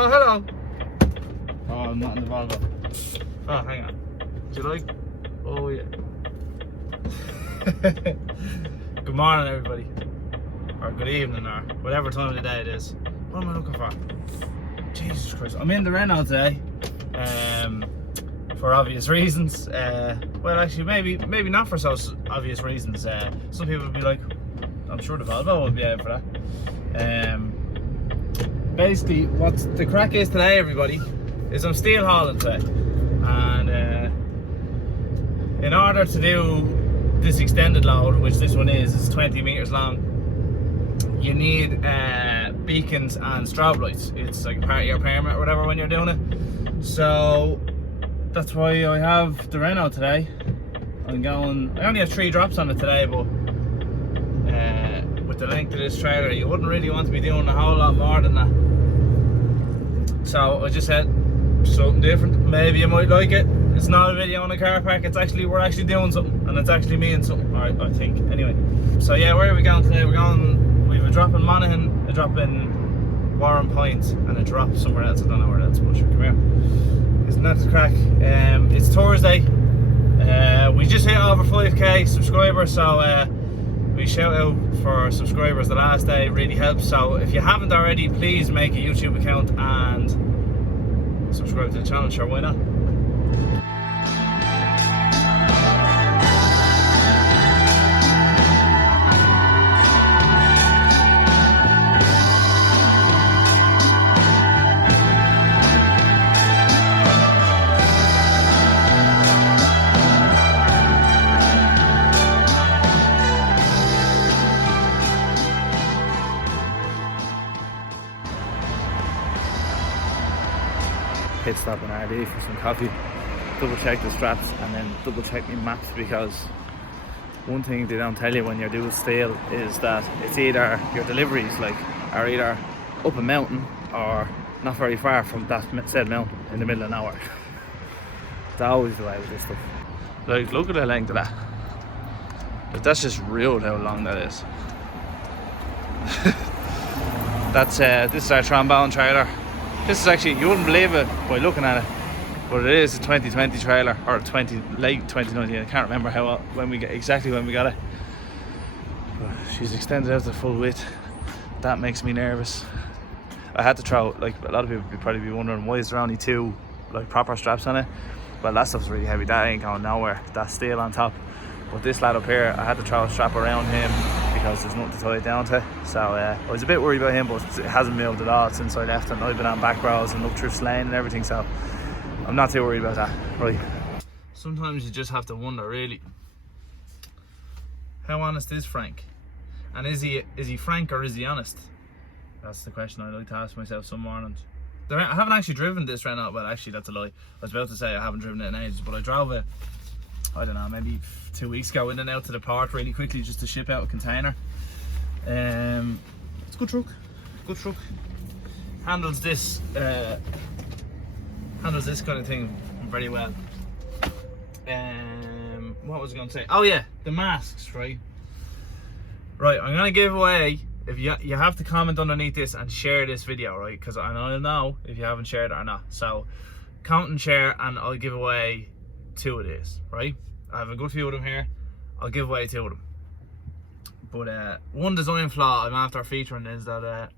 Oh, hello. Oh, I'm not in the Volvo. Oh, hang on. Do you like? Oh, yeah. Good morning, everybody. Or good evening, or whatever time of the day it is. What am I looking for? Jesus Christ. I'm in the Renault today. For obvious reasons. Well, actually, maybe not for so obvious reasons. Some people would be like, I'm sure the Volvo will be out for that. Basically, what the crack is today, everybody, is I'm steel hauling today. And in order to do this extended load, which this one is 20 meters long, you need beacons and strobe lights. It's like part of your permit or whatever when you're doing it. So that's why I have the Renault today. I only have 3 drops on it today, but with the length of this trailer, you wouldn't really want to be doing a whole lot more than that. So I just said something different. Maybe you might like it. It's not a video on a car park. We're actually doing something, and it's actually me and something. Alright, I think. Anyway, so yeah, where are we going today? We've a drop in Monaghan, a drop in Warren Point, and a drop somewhere else. I don't know where that's, but sure, come here. Isn't that the crack? It's Thursday. We just hit over 5k subscribers, so we shout out for subscribers the last day. Really helps. So if you haven't already, please make a YouTube account and subscribe to the channel. Sure, why not? Pit stop in RD for some coffee, double check the straps, and then double check my maps, because one thing they don't tell you when you're doing steel is that it's either your deliveries are either up a mountain or not very far from that said mountain in the middle of nowhere. It's always the way with this stuff. Like, look at the length of that. But that's just real how long that is. This is our trombone trailer. This is actually, you wouldn't believe it by looking at it, but it is a 2020 trailer, or late 2019. I can't remember when we got it. But she's extended out to full width. That makes me nervous. I had to throw, like a lot of people would probably be wondering, why is there only 2 proper straps on it? Well, that stuff's really heavy. That ain't going nowhere. That's steel on top. But this lad up here, I had to throw a strap around him because there's nothing to tie it down to. So I was a bit worried about him, but it hasn't moved at all since I left, and I've been on back rows and looked through Slane and everything, so I'm not too worried about that. Right. Sometimes you just have to wonder, really, how honest is Frank? And is he frank or is he honest? That's the question I like to ask myself some mornings. I haven't actually driven this Renault. Well, actually, that's a lie. I was about to say I haven't driven it in ages, but I drove it, I don't know, maybe 2 weeks ago, in and out to the port really quickly just to ship out a container. It's a good truck. Handles this kind of thing very well. What was I going to say? Oh yeah, the masks, right? Right, I'm going to give away, if you have to comment underneath this and share this video, right? Because I don't know if you haven't shared it or not. So comment and share, and I'll give away 2 of these, right? I have a good few of them here. I'll give away 2 of them. But one design flaw I'm after featuring is that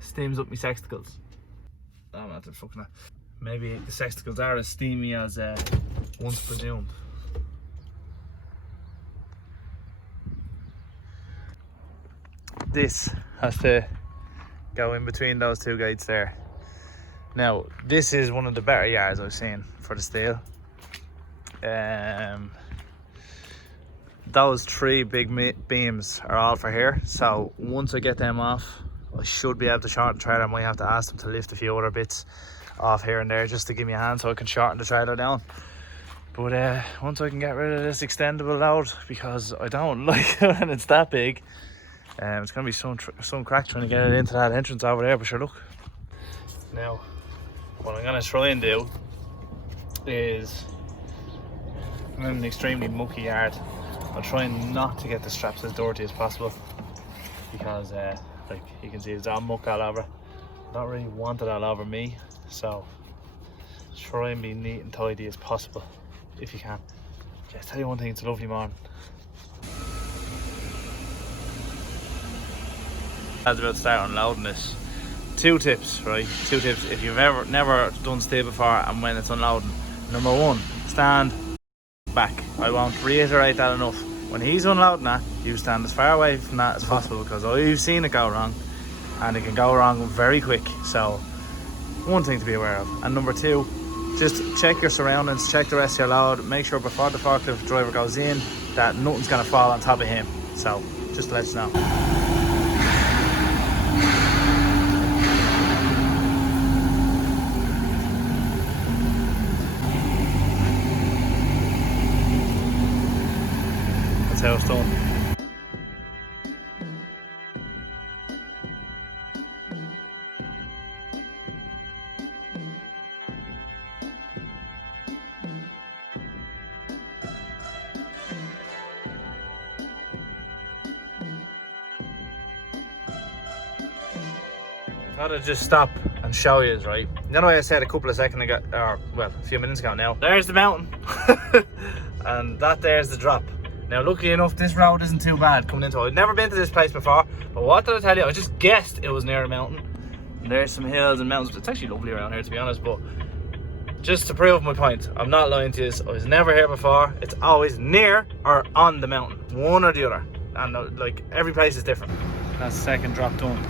steams up my sexticles. I'm not the fucking. Maybe the sexticles are as steamy as once presumed. This has to go in between those 2 gates there. Now, this is one of the better yards I've seen for the steel. Those 3 big beams are all for here. So once I get them off, I should be able to shorten the trailer. I might have to ask them to lift a few other bits off here and there just to give me a hand so I can shorten the trailer down. But once I can get rid of this extendable load, because I don't like it when it's that big, it's going to be some crack trying to get it into that entrance over there, but sure, look. Now, what I'm going to try and do is, I'm in an extremely mucky yard. I'll try not to get the straps as dirty as possible. because like you can see it's all muck all over. Not really want it all over me, so try and be neat and tidy as possible if you can. Just tell you one thing, it's a lovely morning. As about to start unloading this. 2 tips, right? 2 tips if you've never done stay before and when it's unloading. Number 1, stand back. I won't reiterate that enough. When he's unloading that, you stand as far away from that as possible, because I've seen it go wrong, and it can go wrong very quick. So one thing to be aware of. And number 2, just check your surroundings, check the rest of your load, make sure before the forklift driver goes in that nothing's going to fall on top of him. So just to let you know. That's how it's done. I thought I'd just stop and show you, right? You know what I said a couple of seconds ago, or well, a few minutes ago now. There's the mountain, and that there's the drop. Now, luckily enough, this road isn't too bad coming into it. I've never been to this place before, but what did I tell you? I just guessed it was near a mountain. And there's some hills and mountains. It's actually lovely around here, to be honest, but just to prove my point, I'm not lying to you. I was never here before. It's always near or on the mountain, one or the other. And like, every place is different. That's the second drop done.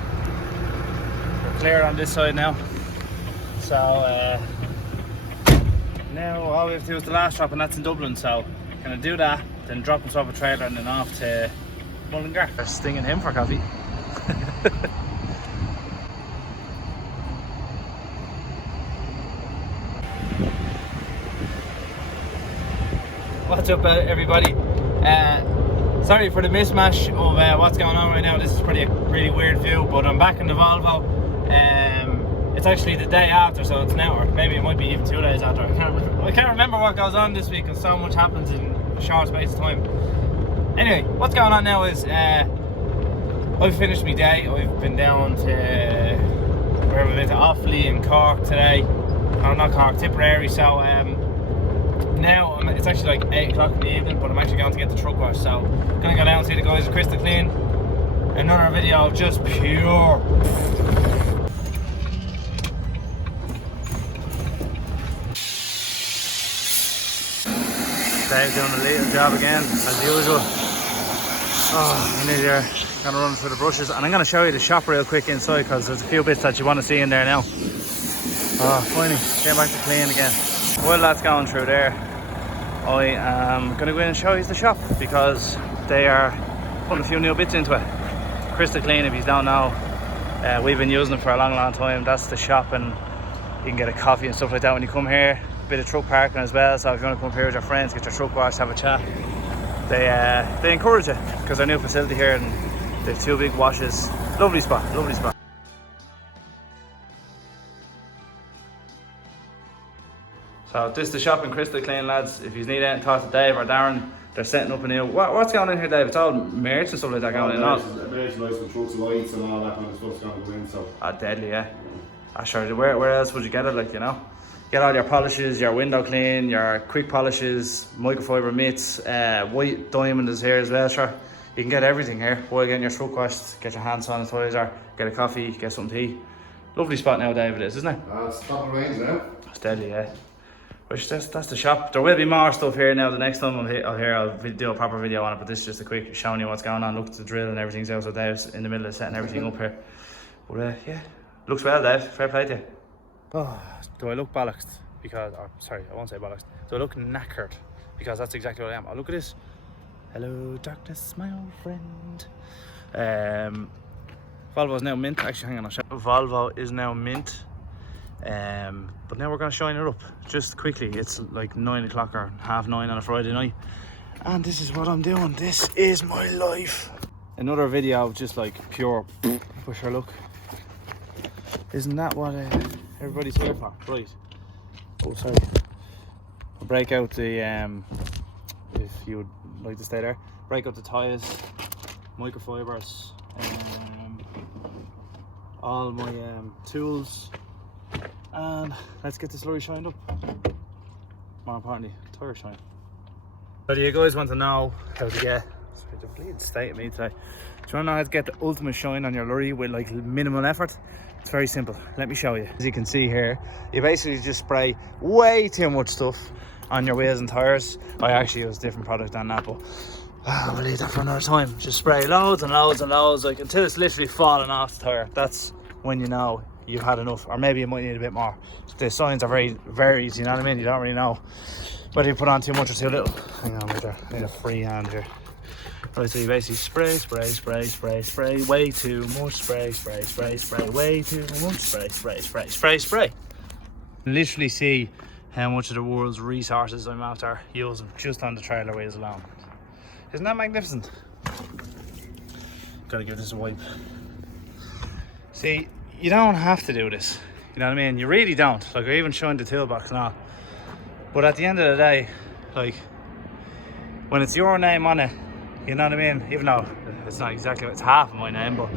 Clear on this side now, so now all we have to do is the last drop, and that's in Dublin. So gonna do that, then drop us off a trailer and then off to Mullingar. They're stinging him for coffee. What's up, everybody? Sorry for the mismatch of what's going on right now. This is really weird view, but I'm back in the Volvo. It's actually the day after, so it's now, or maybe it might be even 2 days after. I can't remember what goes on this week, because so much happens in a short space of time. Anyway, what's going on now is I've finished my day. I've been down to where have we been, to Offaly in Cork today. Oh, not Cork, Tipperary. So now it's actually like 8 o'clock in the evening, but I'm actually going to get the truck washed. So I'm gonna go down and see the guys at Crystal Clean. Another video of just pure. Dave's doing a little job again, as usual. Oh, I'm nearly there. Gonna run through the brushes, and I'm gonna show you the shop real quick inside, because there's a few bits that you want to see in there now. Oh, finally, getting back to clean again. While that's going through there, I am gonna go in and show you the shop, because they are putting a few new bits into it. Crystal Clean, if you don't know, we've been using it for a long time. That's the shop, and you can get a coffee and stuff like that when you come here. Bit of truck parking as well, so if you want to come up here with your friends, get your truck washed, have a chat, they encourage it, because they're new facility here and they have 2 big washes. Lovely spot, lovely spot. So this is the shop in Crystal Clean, lads. If you need anything, talk to Dave or Darren. They're setting up a new, what's going on here, Dave? It's all merch and stuff like that going in. Merchandise with trucks, lights and all that kind of stuff's going to go in, so. Ah, deadly, yeah. Ah, sure, where else would you get it, like, you know? Get all your polishes, your window clean, your quick polishes, microfiber mitts, white diamond is here as well, sure. You can get everything here while getting your truck washed, get your hand sanitizer, get a coffee, get some tea. Lovely spot now, David, isn't it? It's top of the range now. It's deadly, yeah. Which that's the shop. There will be more stuff here now. The next time I'm here, I'll do a proper video on it, but this is just a quick showing you what's going on. Look at the drill and everything's out, so Dave's in the middle of setting everything up here. But yeah, looks well, Dave. Fair play to you. Oh, do I look bollocks? Because, or sorry, I won't say bollocks. Do I look knackered? Because that's exactly what I am. Oh, look at this. Hello, darkness, my old friend. Volvo is now mint. Actually, hang on a second. Volvo is now mint. But now we're going to shine it up just quickly. It's like 9 o'clock or 9:30 on a Friday night, and this is what I'm doing. This is my life. Another video of just like pure for sure. Look, isn't that what everybody's here for? Right. Oh, sorry. I'll break out the if you would like to stay there, break out the tyres, microfibers, all my tools, and let's get this lorry shined up. More importantly, tire shine. So do you guys want to know how to get, sorry, the bleeding state of me today. Do you want to know how to get the ultimate shine on your lorry with like minimal effort? It's very simple. Let me show you. As you can see here, you basically just spray way too much stuff on your wheels and tires. I actually use a different product than that, but we'll leave that for another time. Just spray loads and loads and loads, like until it's literally falling off the tire. That's when you know you've had enough, or maybe you might need a bit more. The signs are very varied, you know what I mean? You don't really know whether you put on too much or too little. Hang on, I need a free hand here. Right, so you basically spray, way too much, spray, way too much, spray. Literally see how much of the world's resources I'm after using just on the trailer wheels alone. Isn't that magnificent? Gotta give this a wipe. See, you don't have to do this, you know what I mean? You really don't. Like, I even showed the toolbox now. But at the end of the day, like, when it's your name on it, you know what I mean? Even though it's not exactly, it's half of my name, but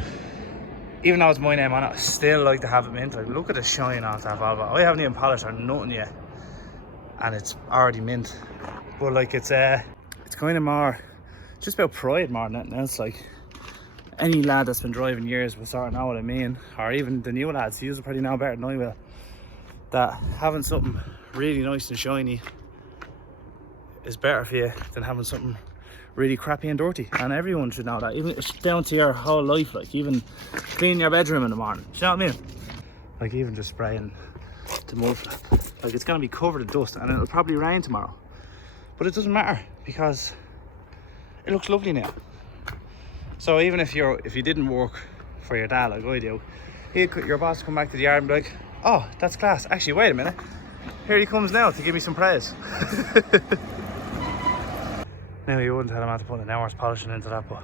even though it's my name on it, I still like to have it mint. Like, look at the shine off that Volvo. I haven't even polished or nothing yet, and it's already mint. But like, it's kind of more just about pride more than anything else. Like, any lad that's been driving years will sort of know what I mean, or even the new lads, you'll probably know better than I will, that having something really nice and shiny is better for you than having something really crappy and dirty. And everyone should know that. Even it's down to your whole life, like even cleaning your bedroom in the morning, you know what I mean? Like even just spraying the mud flap, like it's gonna be covered in dust and it'll probably rain tomorrow, but it doesn't matter because it looks lovely now. So even if you didn't work for your dad like I do, your boss come back to the yard and be like, oh, that's class, actually wait a minute, here he comes now to give me some praise. Now you wouldn't have him have to put an hour's polishing into that, but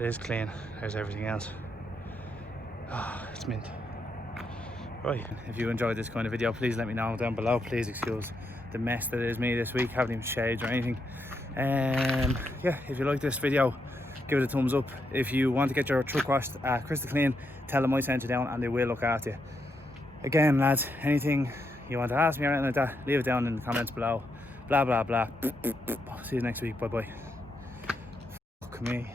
it is clean. There's everything else. It's mint. Right, if you enjoyed this kind of video, please let me know down below. Please excuse the mess that is me this week. Haven't even shaved or anything. Yeah, if you like this video, give it a thumbs up. If you want to get your truck washed crystal clean, tell them I sent you down and they will look after you. Again, lads, anything you want to ask me or anything like that, leave it down in the comments below. Blah blah blah. See you next week. Bye bye. Fuck me.